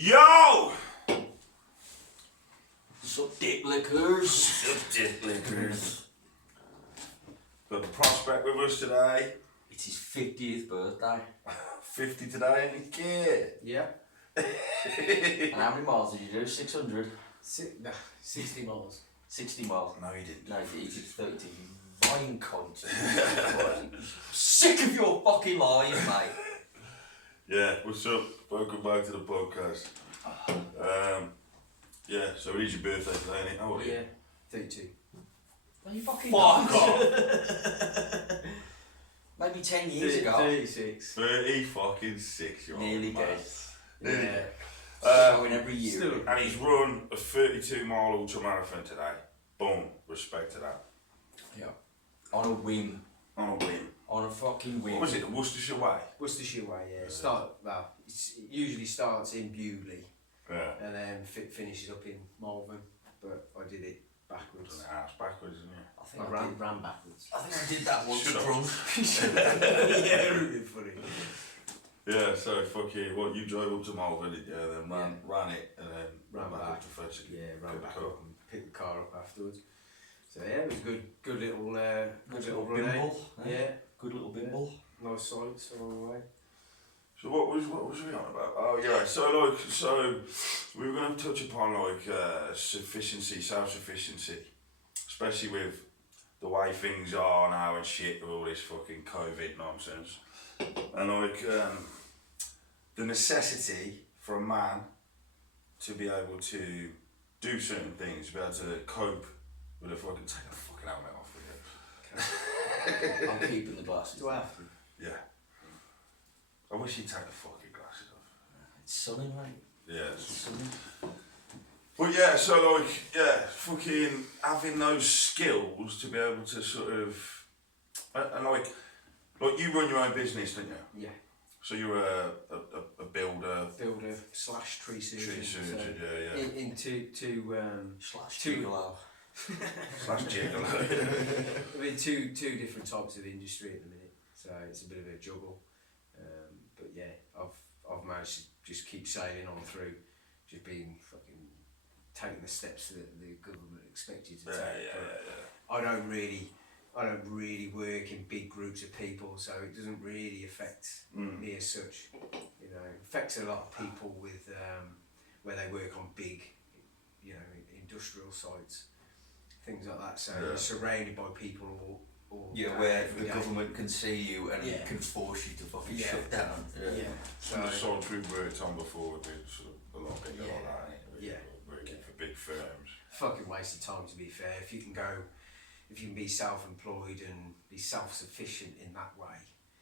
Yo! Sup dick lickers. Sup dick lickers. Got the prospect with us today. It's his 50th birthday. 50 today, ain't it, kid? Yeah. And how many miles did you do? 600? 60 miles. 60 miles? No, he didn't. No, he did 32. You lying cunt. Sick of your fucking lies, mate. Yeah, what's up? Welcome back to the podcast. Yeah, so it is your birthday today, ain't it? How old are you? Yeah. 32. Are you fucking Fuck off! Maybe 10 years ago. 36. 30 fucking 6 year old. Nearly man. dead. Yeah. Showing every year. Still. And he's run a 32-mile ultra marathon today. Boom, respect to that. Yeah. On a whim. On a whim. On a fucking whim. What was it, the Worcestershire Way? Worcestershire Way, yeah. It usually starts in Bewley Yeah. and then finishes up in Malvern, but I did it backwards. It's an ass backwards, isn't it? I think I I did. ran backwards. I think I did that once Shut up. drunk. Yeah, really funny. Yeah, so fucking, what, you drove up to Malvern, did you? Then ran it, and then ran back up to fetch it. Yeah, ran Good back call. up and picked the car up afterwards. So yeah, it was good little Good little run. bimble. Yeah, Good little bimble. nice sights all the way. So what was we on about? Oh yeah, so we were going to touch upon sufficiency, self-sufficiency, especially with the way things are now and shit with all this fucking COVID nonsense, and the necessity for a man to be able to do certain things, be able to cope with a fucking take the fucking helmet off with you. I'm keeping the glasses. Do I have to? Yeah. I wish he'd take the fucking glasses off. It's sunny, mate. Yeah. It's sunny. But yeah, so fucking having those skills to be able to sort of, and like you run your own business, don't you? Yeah. So you're a builder. Builder / tree surgeon. Tree surgeon, yeah. Into Slash Two- gigolo. Slash gigolo. I mean, two different types of industry at the minute, so it's a bit of a juggle. But yeah, I've managed to just keep sailing on through, just being fucking taking the steps that the government expect you to take. I don't really work in big groups of people, so it doesn't really affect me as such. You know, it affects a lot of people with where they work on big, industrial sites, things like that. So you're surrounded by people all Yeah, where every the day. government can see you and Yeah. can force you to fucking Yeah. shut down. Yeah. Some of the sites we've worked on before have been sort of a lot bigger Yeah. like that, ain't it? Yeah. Working for big firms. Fucking waste of time, to be fair. If you can be self-employed and be self-sufficient in that way,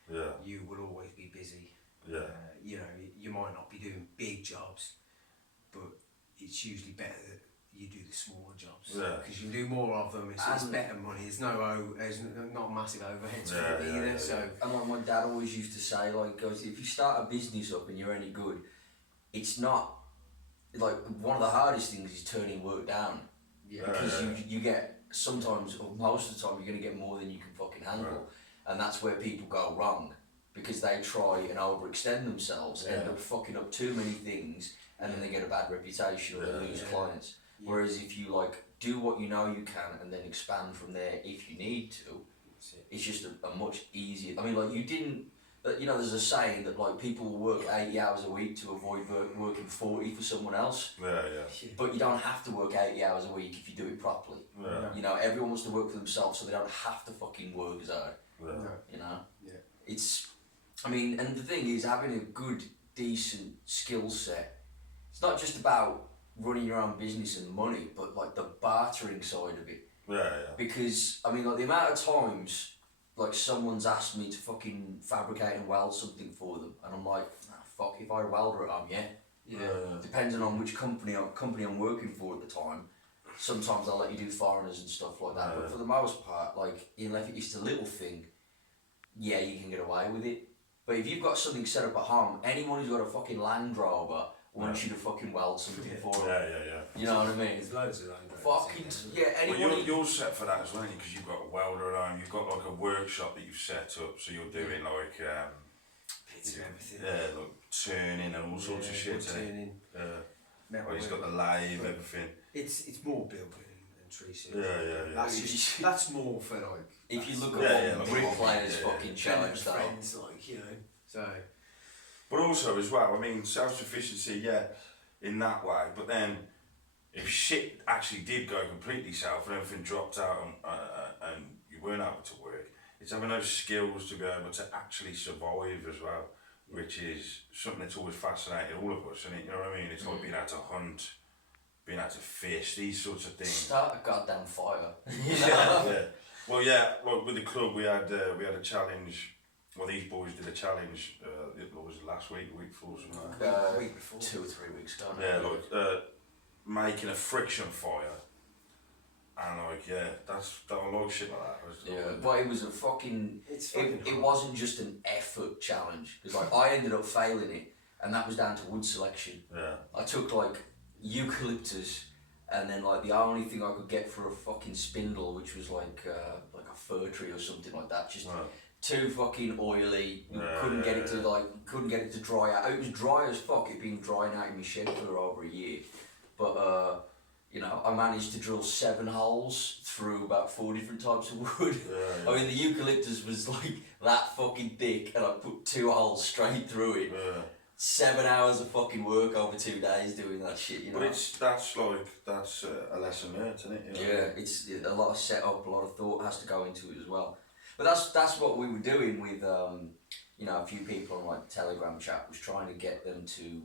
Yeah. you will always be busy. Yeah. You might not be doing big jobs, but it's usually better that you do the smaller jobs. Yeah. Because you can do more of them. It's And- better money. There's not massive overheads for Yeah, it yeah, either. yeah. So And like my dad always used to say, like, goes, if you start a business up and you're any good, it's not, like, one of the hardest things is turning work down. yeah, Because you get, sometimes, or most of the time, you're going to get more than you can fucking handle. Right. And that's where people go wrong. Because they try and overextend themselves, end up fucking up too many things, and then they get a bad reputation or they lose clients. Yeah. Whereas if you, like, do what you know you can and then expand from there if you need to, that's it. it's just a much easier. I mean, like, you didn't. There's a saying that like people will work 80 hours a week to avoid working 40 for someone else. Yeah. But you don't have to work 80 hours a week if you do it properly. Yeah. You know, everyone wants to work for themselves, so they don't have to fucking work as hard. Yeah. No. You know. Yeah. It's. I mean, and the thing is, having a good, decent skill set. It's not just about running your own business and money, but like the bartering side of it. Yeah. Because, I mean, like the amount of times, like someone's asked me to fucking fabricate and weld something for them, and I'm like, fuck, if I had a welder at home, yeah. Yeah. Depending on which company I'm working for at the time, sometimes they'll let you do foreigners and stuff like that, but for the most part, like, if it's just a little thing, yeah, you can get away with it. But if you've got something set up at home, anyone who's got a fucking Land Rover wants you to fucking weld something for them. Yeah. You know what I mean? There's loads of Land Rovers. Fucking, yeah, Well, anyone. you're set for that as well, because you've got a welder at home, you've got like a workshop that you've set up, so you're doing like Bits of everything. like turning and all sorts of shit. Turning. Oh, he's got the lathe, everything. It's more building and tree shit. Yeah. That's more for like. If you look Yeah, at like what bricklayers fucking challenge though. friends, like, you know. So. But also as well, I mean, self-sufficiency, yeah, in that way. But then, if shit actually did go completely south and everything dropped out and you weren't able to work, it's having those skills to be able to actually survive as well, which is something that's always fascinated all of us. And you know what I mean? It's like being able to hunt, being able to fish, these sorts of things. Start a goddamn fire. Yeah. Well, yeah. Well, with the club, we had a challenge. Well, these boys did a challenge. It was last week, week before, something like that. Week before. 2 or 3 weeks ago. Yeah, like making a friction fire, and like I like shit like that. Yeah, but it was a fucking. It's fucking. It wasn't just an effort challenge because like I ended up failing it, and that was down to wood selection. Yeah. I took like eucalyptus, and then like the only thing I could get for a fucking spindle, which was like a fir tree or something like that, just too fucking oily. You couldn't get it to dry out. It was dry as fuck. It'd been drying out in my shed for over a year, but you know, I managed to drill 7 holes through about 4 different types of wood. Yeah. I mean, the eucalyptus was like that fucking thick, and I put 2 holes straight through it. Yeah. 7 hours of fucking work over 2 days doing that shit, you know. But that's a lesson learned, isn't it? You know? Yeah, it's a lot of setup, a lot of thought has to go into it as well. But that's what we were doing with you know, a few people on like the Telegram chat, was trying to get them to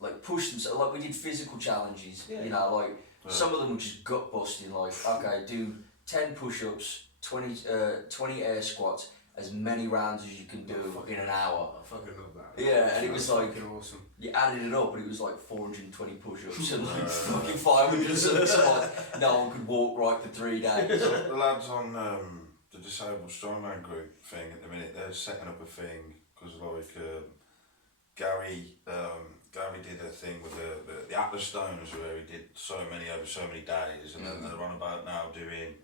like push themselves. Like we did physical challenges, you know, like some of them were just gut busting. Like, okay, do 10 push-ups, 20 air squats, as many rounds as you can do in an hour. I fucking love that. Yeah, and it was like awesome. You added it up, and it was like 420 push-ups and like fucking 500 something squats. No one could walk right for 3 days. The lads on the Disabled Strongman group thing at the minute, they're setting up a thing because like Gary did a thing with the Atlas Stones where he did so many over so many days, and then they're on about now doing.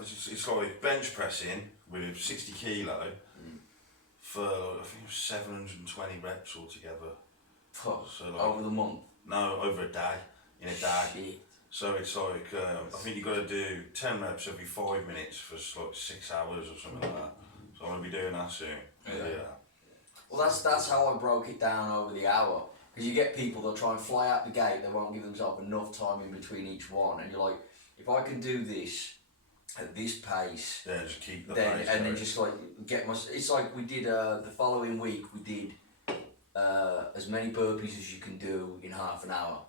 It's like bench pressing with 60 kilo for I think it was 720 reps altogether. Fuck, So like, over the month. No, over a day, in a day. Shit. So it's like I think you got to do 10 reps every 5 minutes for like 6 hours or something like that. So I'm gonna be doing that soon. Yeah. Well, that's how I broke it down over the hour. Because you get people, they'll try and fly out the gate, they won't give themselves enough time in between each one, and you're like, if I can do this at this pace, Yeah, just keep the then pace and then going. just like get my. It's like we did the following week. We did as many burpees as you can do in half an hour.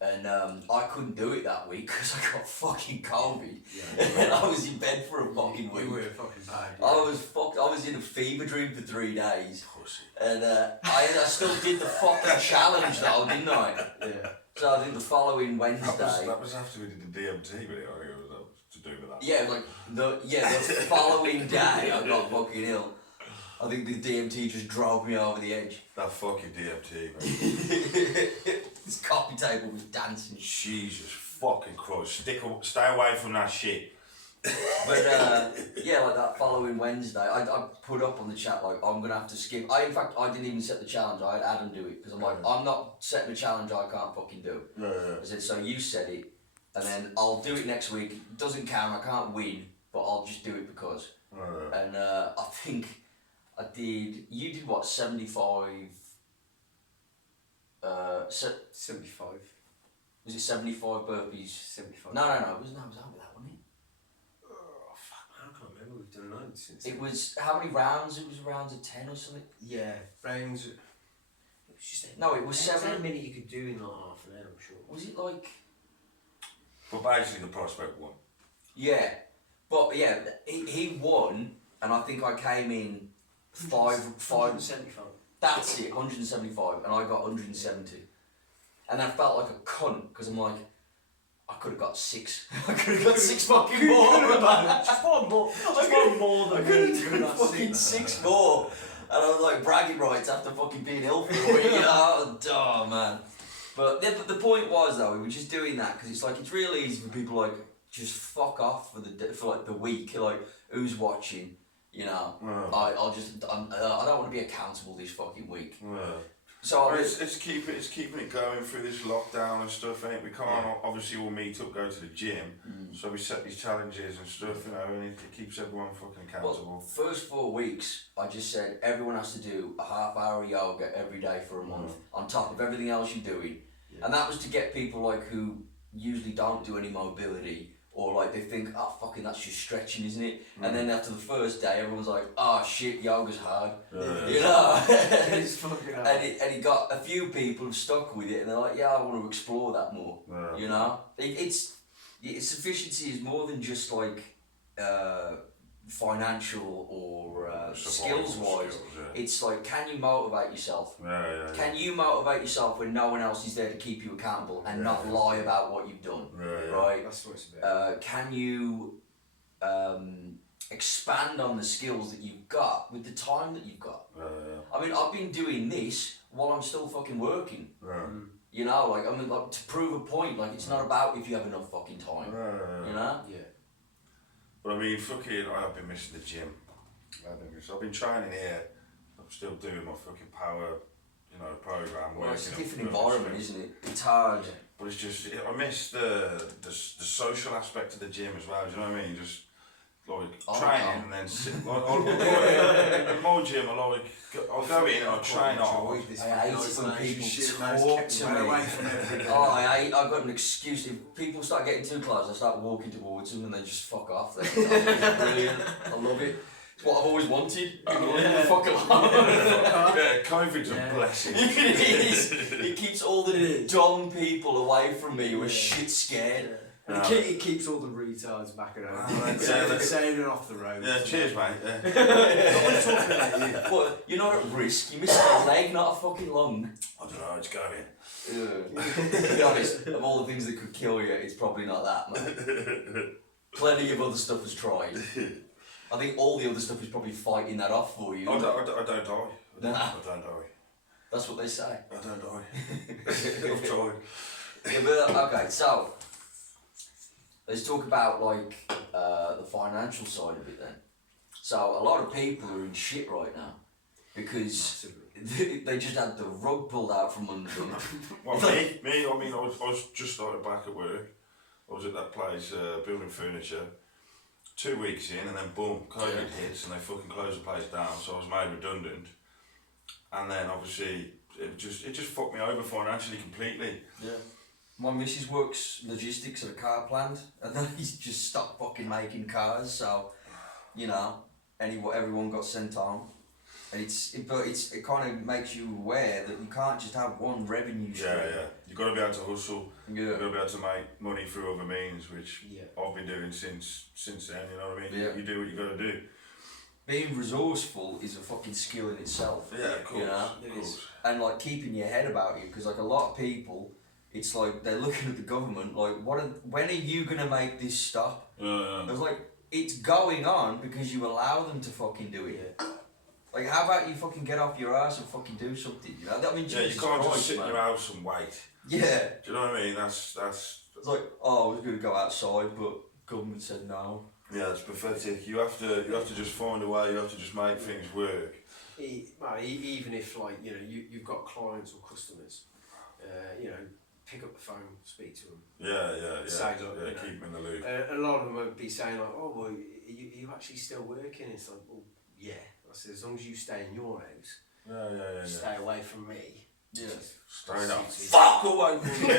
And I couldn't do it that week because I got fucking COVID, and I was in bed for a fucking week. You were fucking bad. I was fucked. I was in a fever dream for 3 days, Pussy. and I still did the fucking challenge though, didn't I? Yeah. So I think the following Wednesday. That was after we did the DMT video. It was to do with that. Yeah, like the following day I got fucking ill. I think the DMT just drove me over the edge. That fucking DMT, man. This coffee table was dancing. Jesus fucking Christ. Stay away from that shit. But yeah, like that following Wednesday, I put up on the chat like I'm gonna have to skip. In fact I didn't even set the challenge. I had Adam do it because I'm like I'm not setting a challenge I can't fucking do. I said so you said it, and then I'll do it next week. It doesn't count. I can't win, but I'll just do it because. And I think I did. You did what 75. 75. Was it 75 burpees? 75. No, it was over that, wasn't it? Oh, fuck, man, I can't remember. We've done loads since. It was, how many rounds? It was rounds of 10 or something? Yeah, rounds. It was just No, it was 7. How many you could do in like half an hour, I'm sure. Was it like... But basically the prospect won. Yeah. But yeah, he won, and I think I came in 175. That's it, 175, and I got 170. And I felt like a cunt, because I'm like, I could have got 6. I could have got 6 fucking more. Just one more. Just one more than I could me. have done fucking 6 more. And I was like bragging rights after fucking being ill for a week, you know? Oh, man. But the point was, though, we were just doing that, because it's like, it's real easy for people like, just fuck off for like the week, like, who's watching? You know, Yeah. I don't want to be accountable this fucking week. Yeah. So Well, it's keeping it going through this lockdown and stuff, ain't we? Can't obviously all meet up, go to the gym, so we set these challenges and stuff, you know, and it keeps everyone fucking accountable. Well, first 4 weeks, I just said everyone has to do a half-hour yoga every day for a month, on top of everything else you're doing, and that was to get people like who usually don't do any mobility. Or like they think, oh fucking that's just stretching, isn't it? And then after the first day, everyone's like, oh shit, yoga's hard, you know. It's fucking hard. and he got a few people who've stuck with it, and they're like, yeah, I want to explore that more. Yeah. You know, it's sufficiency is more than just like financial or skills wise. It's like, can you motivate yourself? Can you motivate yourself when no one else is there to keep you accountable and not lie about what you've done? Right? That's what it's about. Can you expand on the skills that you've got with the time that you've got? I mean, I've been doing this while I'm still fucking working. You know, like, I mean, like, to prove a point, like, it's not about if you have enough fucking time. You know? Yeah. But I mean, fucking, I've been missing the gym. I've been training here. I'm still doing my fucking power, you know, program. Well, it's a working different up environment, isn't it? It's hard. But it's just, I miss the social aspect of the gym as well. Do you know what I mean? Just like training and then sit. At my gym, I'll go in and I'll train hard. I hate it when people talk to me. Oh, I got an excuse. If people start getting too close, I start walking towards them and they just fuck off. It's brilliant. I love it. It's what I've always wanted. Fuck alone. Yeah, COVID's a blessing. It keeps all the dumb people away from me who are shit scared. And it keeps all the retards back at home. Sailing off the road. Yeah, cheers, mate. Someone's talking about you. What? You're not at risk. You're missing a leg, not a fucking lung. I don't know, it's going. To be honest, of all the things that could kill you, it's probably not that, man. Plenty of other stuff has tried. I think all the other stuff is probably fighting that off for you. I don't die. Nah. I don't die. That's what they say. I don't die. I've tried. Yeah, but okay, so let's talk about like the financial side of it then. So a lot of people are in shit right now because they just had the rug pulled out from under them. Well, me. I mean, I was just started back at work. I was at that place building furniture. 2 weeks in, and then boom, COVID hits, and they fucking closed the place down. So I was made redundant, and then obviously it just fucked me over financially completely. Yeah. My missus works logistics at a car plant, and then he's just stopped fucking making cars. So, you know, everyone got sent home, and it kind of makes you aware that you can't just have one revenue stream. Yeah. You've got to be able to hustle. Yeah. You've got to be able to make money through other means, which I've been doing since then. You know what I mean? Yeah. You do what you got to do. Being resourceful is a fucking skill in itself. Yeah, of course. You know, of course. And like keeping your head about you, because like a lot of people, it's like they're looking at the government like, when are you gonna make this stop? Yeah. It's like it's going on because you allow them to fucking do it. Like, how about you fucking get off your ass and fucking do something? You know, I mean, Yeah, you Jesus can't Christ, just sit man. in your house and wait. Yeah. Do you know what I mean? That's. It's like, oh, I was gonna go outside, but government said no. Yeah, it's pathetic. You have to just find a way. You have to just make things work. Even if like you've got clients or customers, pick up the phone, speak to them. Yeah. Say, look, Keep them in the loop. A lot of them would be saying like, oh well, are you actually still working? It's like, well, yeah. I said, as long as you stay in your house, Yeah. stay away from me. Yeah. Straight up. Fuck away from me.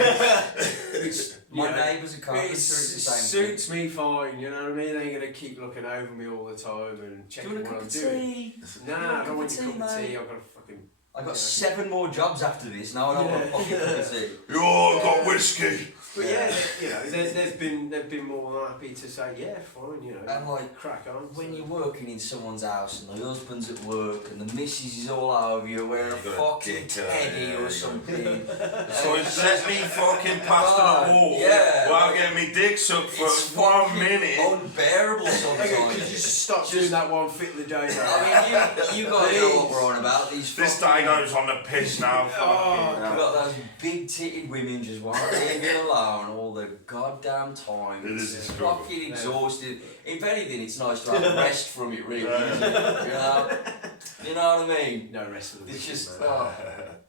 My Yeah. neighbour's a carpenter. It It's the same suits me fine, you know what I mean? They ain't gonna keep looking over me all the time and thing. Do checking you want a what cup I'm of doing. tea? Nah, I don't want your cup of mate? tea. I've got a fucking. I got 7 more jobs after this. Now I don't want a fucking cup of tea. You all got whiskey. But they've been more than happy to say fine, And like, crack on. when you're working in someone's house and the husband's at work and the missus is all over you wearing a You got a fucking dick, teddy yeah, or something. So it let me fucking plaster the wall. Yeah. While getting me dick sucked for It's 1 fucking minute. unbearable sometimes. Because you start doing that one fit the day. I mean, you guys know what we're on about. These This fucking- Dino's on the piss now. Oh, fucking We've hell. got those big titted women just want to leave it alone all the goddamn time. It is a It's struggle. fucking exhausted. If anything, it's nice to have a rest from it, really. Yeah. Isn't it? You know what I mean? no rest for the It's wicked, just. man.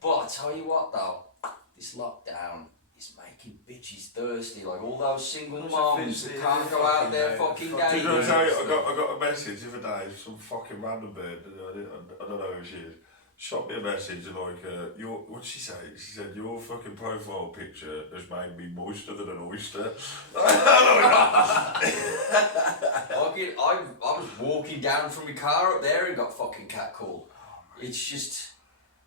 But I tell you what, though, this lockdown is making bitches thirsty. Like all those single Those moms are who can't go out there fucking fucking Did I dating. tell you, I got a message the other day, some fucking random bird, I don't know who she is, shot me a message and like, what'd she say? She said, your fucking profile picture has made me moister than an oyster. Fucking, I was walking down from my car up there and got fucking catcalled. It's just.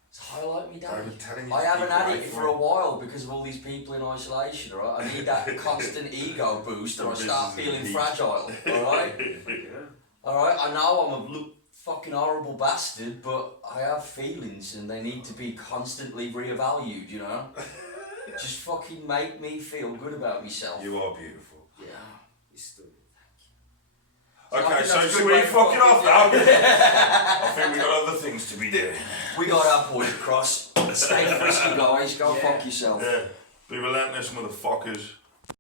It's highlight me down. I'm telling you I to haven't keep had away it from for a while because of all these people in isolation, right? I need that constant ego boost and I start feeling fragile, alright? Yeah. Alright, I know I'm a fucking horrible bastard, but I have feelings and they need to be constantly reevaluated, you know? Just fucking make me feel good about myself. You are beautiful. Yeah. It's still- Okay, think so that's a should good we way to fucking off now? fucking- I think we got other things to be doing. We got our point across. Stay frisky, guys. Go Yeah. fuck yourself. Yeah, be relentless, motherfuckers.